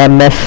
MS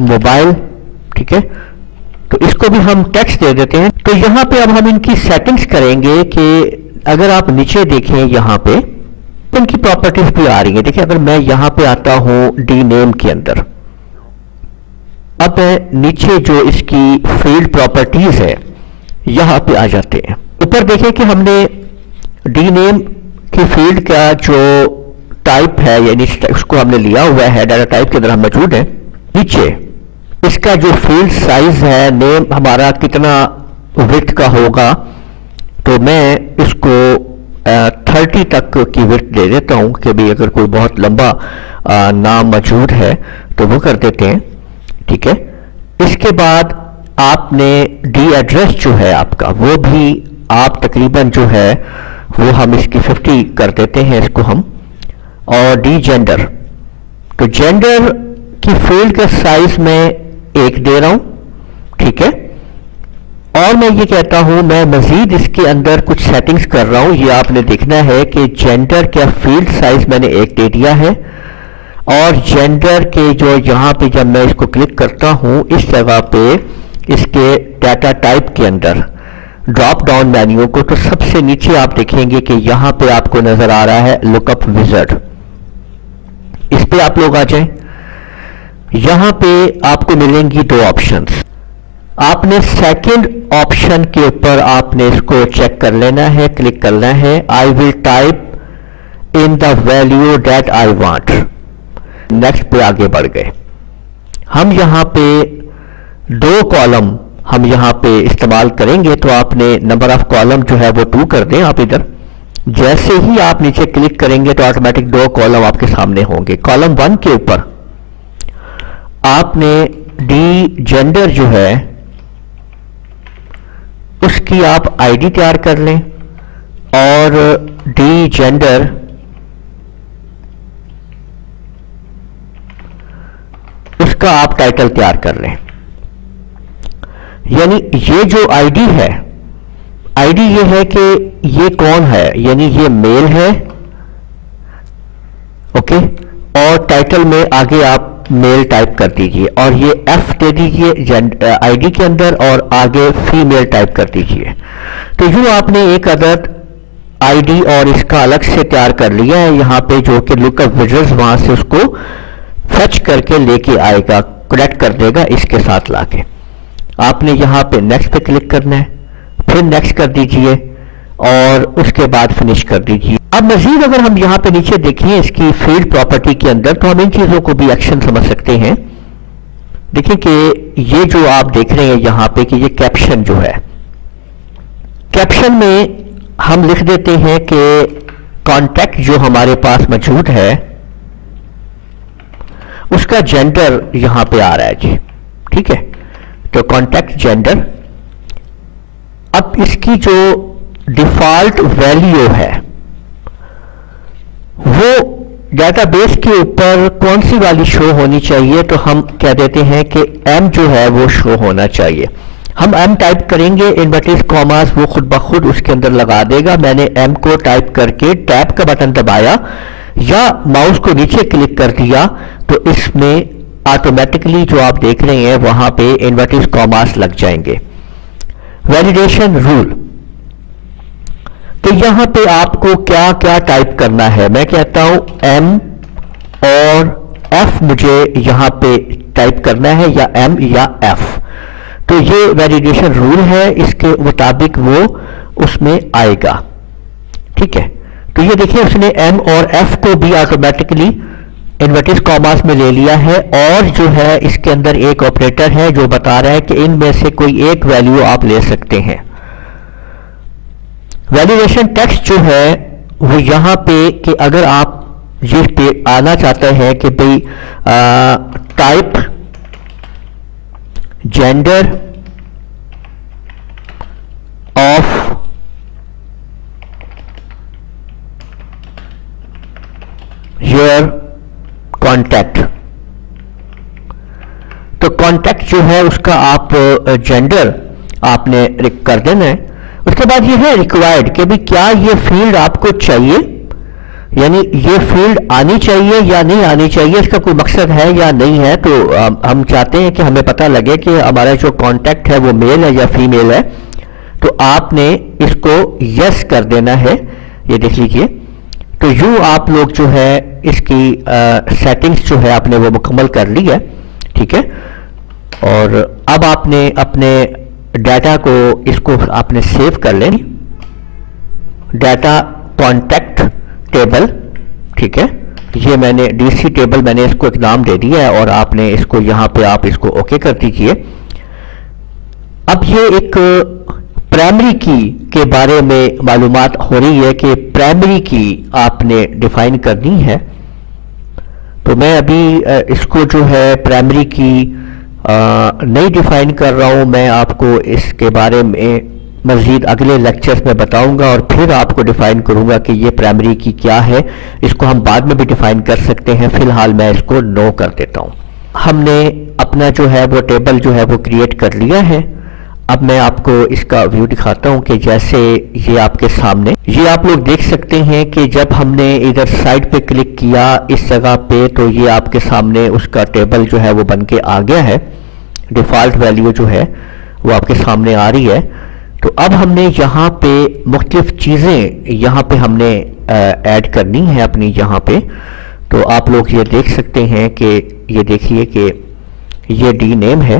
mobile, ٹھیک ہے، تو اس کو بھی ہم ٹیکسٹ دے دیتے ہیں. تو یہاں پہ اب ہم ان کی سیٹنگز کریں گے کہ اگر آپ نیچے دیکھیں یہاں پہ تو ان کی پراپرٹیز بھی آ رہی ہیں. دیکھیں اگر میں یہاں پہ آتا ہوں ڈی نیم کے اندر، اب میں نیچے جو اس کی فیلڈ پراپرٹیز ہے یہاں پہ آ جاتے ہیں. اوپر دیکھیں کہ ہم نے ڈی نیم کی فیلڈ کا جو ٹائپ ہے یعنی اس کو ہم نے لیا ہوا ہے، ڈیٹا ٹائپ کے اندر ہم موجود ہیں. نیچے اس کا جو فیلڈ سائز ہے نیم ہمارا کتنا وڈتھ کا ہوگا، تو میں اس کو 30 تک کی وڈتھ دے دیتا ہوں کہ بھی اگر کوئی بہت لمبا نام موجود ہے تو وہ کر دیتے ہیں. ٹھیک ہے، اس کے بعد آپ نے ڈی ایڈریس جو ہے آپ کا وہ بھی آپ تقریباً جو ہے وہ ہم اس کی 50 کر دیتے ہیں اس کو ہم. اور ڈی جینڈر، تو جینڈر کی فیلڈ کا سائز میں 1 دے رہا ہوں. ٹھیک ہے، اور میں یہ کہتا ہوں میں مزید اس کے اندر کچھ سیٹنگز کر رہا ہوں. یہ آپ نے دیکھنا ہے کہ جینڈر کا فیلڈ سائز میں نے 1 دے دیا ہے، اور جینڈر کے جو یہاں پہ جب میں اس کو کلک کرتا ہوں اس جگہ پہ اس کے ڈیٹا ٹائپ کے اندر ڈراپ ڈاؤن مینیو کو، تو سب سے نیچے آپ دیکھیں گے کہ یہاں پہ آپ کو نظر آ رہا ہے لک اپ وزرڈ. اس پہ آپ لوگ آ جائیں. یہاں پہ آپ کو ملیں گی 2 آپشنز. آپ نے سیکنڈ آپشن کے اوپر آپ نے اس کو چیک کر لینا ہے، کلک کرنا ہے. I will type in the value that I want. Next پہ آگے بڑھ گئے. ہم یہاں پہ 2 کالم ہم یہاں پہ استعمال کریں گے، تو آپ نے نمبر آف کالم جو ہے وہ 2 کر دیں. آپ ادھر جیسے ہی آپ نیچے کلک کریں گے تو آٹومیٹک 2 کالم آپ کے سامنے ہوں گے. کالم 1 کے اوپر آپ نے ڈی جینڈر جو ہے اس کی آپ آئی ڈی تیار کر لیں، اور ڈی جینڈر اس کا آپ ٹائٹل تیار کر لیں. یعنی یہ جو آئی ڈی ہے، آئی ڈی یہ ہے کہ یہ کون ہے، یعنی یہ میل ہے. اوکے، اور ٹائٹل میں آگے آپ میل ٹائپ کر دیجئے، اور یہ ایف دے دیجئے آئی ڈی کے اندر، اور آگے فیمیل ٹائپ کر دیجئے. تو یوں آپ نے ایک عدد آئی ڈی اور اس کا الگ سے تیار کر لیا ہے یہاں پہ، جو کہ لک اپ وزرڈ وہاں سے اس کو فیچ کر کے لے کے آئے گا، کنیکٹ کر دے گا اس کے ساتھ لا کے. آپ نے یہاں پہ نیکسٹ پہ کلک کرنا ہے، پھر نیکسٹ کر دیجئے، اور اس کے بعد فنش کر دیجئے. اب مزید اگر ہم یہاں پہ نیچے دیکھیں اس کی فیلڈ پراپرٹی کے اندر، تو ہم ان چیزوں کو بھی ایکشن سمجھ سکتے ہیں. دیکھیں کہ یہ جو آپ دیکھ رہے ہیں یہاں پہ کہ یہ کیپشن جو ہے، کیپشن میں ہم لکھ دیتے ہیں کہ کانٹیکٹ جو ہمارے پاس موجود ہے اس کا جینڈر یہاں پہ آ رہا ہے جی. ٹھیک ہے، تو کانٹیکٹ جینڈر. اب اس کی جو ڈیفالٹ ویلیو ہے وہ ڈیٹا بیس کے اوپر کون سی والی شو ہونی چاہیے، تو ہم کہہ دیتے ہیں کہ ایم جو ہے وہ شو ہونا چاہیے. ہم ایم ٹائپ کریں گے، انورٹیز کاماز وہ خود بخود اس کے اندر لگا دے گا. میں نے ایم کو ٹائپ کر کے ٹیب کا بٹن دبایا یا ماؤس کو نیچے کلک کر دیا، تو اس میں آٹومیٹکلی جو آپ دیکھ رہے ہیں وہاں پہ انورٹیز کاماز لگ جائیں گے. ویلیڈیشن رول، تو یہاں پہ آپ کو کیا کیا ٹائپ کرنا ہے. میں کہتا ہوں ایم اور ایف مجھے یہاں پہ ٹائپ کرنا ہے، یا ایم یا ایف. تو یہ ویلیڈیشن رول ہے، اس کے مطابق وہ اس میں آئے گا. ٹھیک ہے، تو یہ دیکھیں اس نے ایم اور ایف کو بھی آٹومیٹکلی انورٹیز کاماز میں لے لیا ہے، اور جو ہے اس کے اندر ایک آپریٹر ہے جو بتا رہا ہے کہ ان میں سے کوئی ایک ویلیو آپ لے سکتے ہیں. ویلیڈیشن ٹیکسٹ جو ہے وہ یہاں پہ کہ اگر آپ یہ پہ آنا چاہتے ہیں کہ بھئی type gender of your contact, تو کانٹیکٹ جو ہے اس کا آپ جینڈر آپ نے کر دینا ہے. اس کے بعد یہ ہے ریکوائرڈ کہ بھی کیا یہ فیلڈ آپ کو چاہیے. یعنی یہ فیلڈ آنی چاہیے یا نہیں آنی چاہیے، اس کا کوئی مقصد ہے یا نہیں ہے. تو ہم چاہتے ہیں کہ ہمیں پتہ لگے کہ ہمارا جو کانٹیکٹ ہے وہ میل ہے یا فیمیل ہے. تو آپ نے اس کو یس کر دینا ہے. یہ دیکھ لیجئے. تو یوں آپ لوگ جو ہے اس کی سیٹنگز جو ہے آپ نے وہ مکمل کر لی ہے. ٹھیک ہے. اور اب آپ نے اپنے ڈیٹا کو اس کو آپ نے سیو کر لیں. Data contact table. ٹھیک ہے. یہ میں نے ڈی سی ٹیبل میں نے اس کو ایک نام دے دیا ہے اور آپ نے اس کو یہاں پہ آپ اس کو اوکے کر دیجئے. اب یہ ایک پرائمری کی کے بارے میں معلومات ہو رہی ہے کہ پرائمری کی آپ نے ڈیفائن کرنی ہے. تو میں ابھی اس کو جو ہے پرائمری کی نہیں ڈیفائن کر رہا ہوں. میں آپ کو اس کے بارے میں مزید اگلے لیکچرز میں بتاؤں گا اور پھر آپ کو ڈیفائن کروں گا کہ یہ پرائمری کی کیا ہے. اس کو ہم بعد میں بھی ڈیفائن کر سکتے ہیں. فی الحال میں اس کو نو کر دیتا ہوں. ہم نے اپنا جو ہے وہ ٹیبل جو ہے وہ کریٹ کر لیا ہے. اب میں آپ کو اس کا ویو دکھاتا ہوں کہ جیسے یہ آپ کے سامنے یہ آپ لوگ دیکھ سکتے ہیں کہ جب ہم نے ادھر سائڈ پہ کلک کیا اس جگہ پہ تو یہ آپ کے سامنے اس کا ٹیبل جو ہے وہ بن کے آ گیا ہے. ڈیفالٹ ویلیو جو ہے وہ آپ کے سامنے آ رہی ہے. تو اب ہم نے یہاں پہ مختلف چیزیں یہاں پہ ہم نے ایڈ کرنی ہے اپنی یہاں پہ. تو آپ لوگ یہ دیکھ سکتے ہیں کہ یہ دیکھیے کہ یہ ڈی نیم ہے.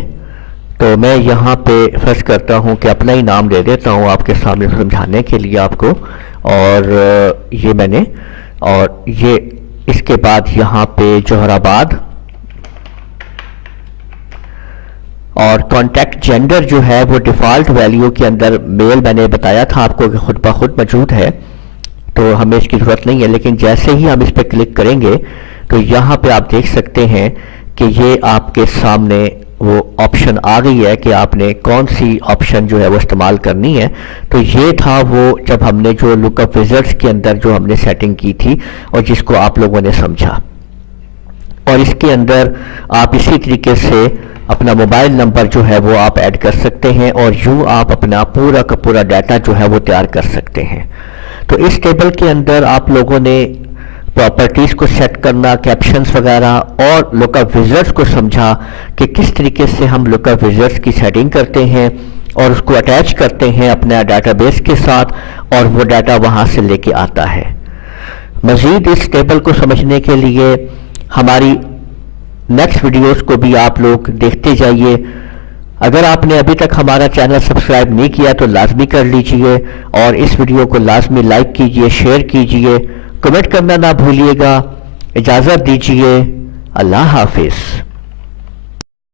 تو میں یہاں پہ فرض کرتا ہوں کہ اپنا ہی نام دے دیتا ہوں آپ کے سامنے سمجھانے کے لیے آپ کو. اور یہ میں نے اور یہ اس کے بعد یہاں پہ جوہر آباد اور کانٹیکٹ جینڈر جو ہے وہ ڈیفالٹ ویلیو کے اندر میل میں نے بتایا تھا آپ کو کہ خود بخود موجود ہے. تو ہمیں اس کی ضرورت نہیں ہے. لیکن جیسے ہی ہم اس پہ کلک کریں گے تو یہاں پہ آپ دیکھ سکتے ہیں کہ یہ آپ کے سامنے وہ آپشن آ گئی ہے کہ آپ نے کون سی آپشن جو ہے وہ استعمال کرنی ہے. تو یہ تھا وہ جب ہم نے جو لک اپ وزرڈز کے اندر جو ہم نے سیٹنگ کی تھی اور جس کو آپ لوگوں نے سمجھا. اور اس کے اندر آپ اسی طریقے سے اپنا موبائل نمبر جو ہے وہ آپ ایڈ کر سکتے ہیں اور یوں آپ اپنا پورا کا پورا ڈیٹا جو ہے وہ تیار کر سکتے ہیں. تو اس ٹیبل کے اندر آپ لوگوں نے پراپرٹیز کو سیٹ کرنا، کیپشنز وغیرہ اور لک اپ وزرڈز کو سمجھا کہ کس طریقے سے ہم لک اپ وزرڈز کی سیٹنگ کرتے ہیں اور اس کو اٹیچ کرتے ہیں اپنا ڈیٹا بیس کے ساتھ اور وہ ڈیٹا وہاں سے لے کے آتا ہے. مزید اس ٹیبل کو سمجھنے کے لیے ہماری نیکسٹ ویڈیوز کو بھی آپ لوگ دیکھتے جائیے. اگر آپ نے ابھی تک ہمارا چینل سبسکرائب نہیں کیا تو لازمی کر لیجئے اور اس ویڈیو کو لازمی لائک کیجئے، شیئر کیجئے، کمنٹ کرنا نہ بھولیے گا. اجازت دیجئے. اللہ حافظ.